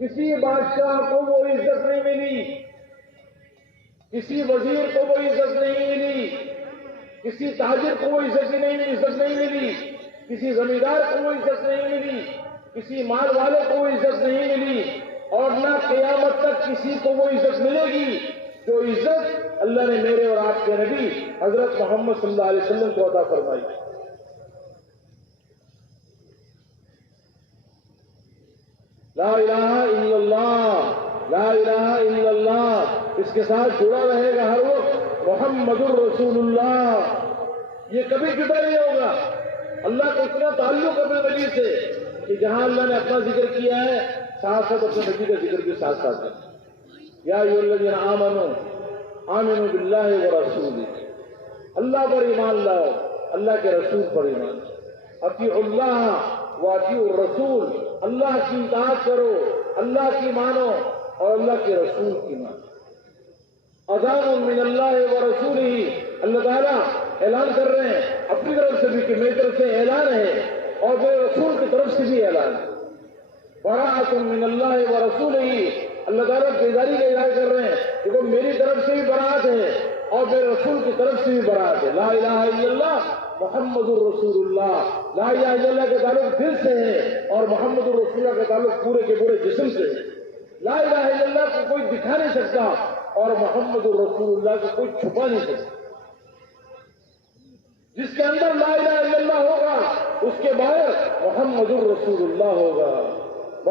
کسی بادشاہ کو وہ عزت نہیں ملی، کسی وزیر کو وہ عزت نہیں ملی، کسی تاجر کو وہ عزت نہیں ملی، کسی زمیندار کو وہ عزت نہیں ملی، کسی مال والے کو وہ عزت نہیں ملی، اور نہ قیامت تک کسی کو وہ عزت ملے گی جو عزت اللہ نے میرے اور آپ کے نبی حضرت محمد صلی اللہ علیہ وسلم کو عطا فرمائی۔ لا الہ الا اللہ، لا الہ الا اللہ، اس کے ساتھ جڑا رہے گا ہر وقت محمد الرسول اللہ۔ یہ کبھی جدا نہیں ہوگا۔ اللہ کو اتنا تعلق اپنے نبی سے کہ جہاں اللہ نے اپنا ذکر کیا ہے ساتھ ساتھ اپنے نبی کا ذکر بھی ساتھ ساتھ ہے۔ یا ایھا الذین آمنوا آمنوا باللہ ورسولہ، اللہ پر ایمان لاؤ، اللہ کے رسول پر ایمان لاؤ۔ اطیعوا اللہ واطیعوا الرسول، اللہ کی اطاعت کرو، اللہ کی مانو اور اللہ کے رسول کی مانو۔ اذان من اللہ ورسولہ، اللہ تعالیٰ اعلان کر رہے ہیں اپنی طرف سے بھی کہ میری طرف سے اعلان ہے اور میرے رسول کی طرف سے بھی اعلان ہے۔ براءۃ من اللہ ورسولہ، اللہ تعالیٰ بیداری کا اظہار کر رہے ہیں کہ وہ میری طرف سے بھی برات ہے اور میرے رسول کی طرف سے بھی برات ہے۔ لا الہ الا اللہ محمد الرسول اللہ، لا الہ الا اللہ کا تعلق دل سے ہے اور محمد الرسول اللہ کا تعلق پورے کے پورے جسم سے ہے۔ لا الہ الا اللہ کو کوئی دکھا نہیں سکتا اور محمد الرسول اللہ کو کوئی چھپا نہیں سکتا۔ جس کے اندر لا الہ الا اللہ ہوگا اس کے باہر محمد الرسول اللہ ہوگا۔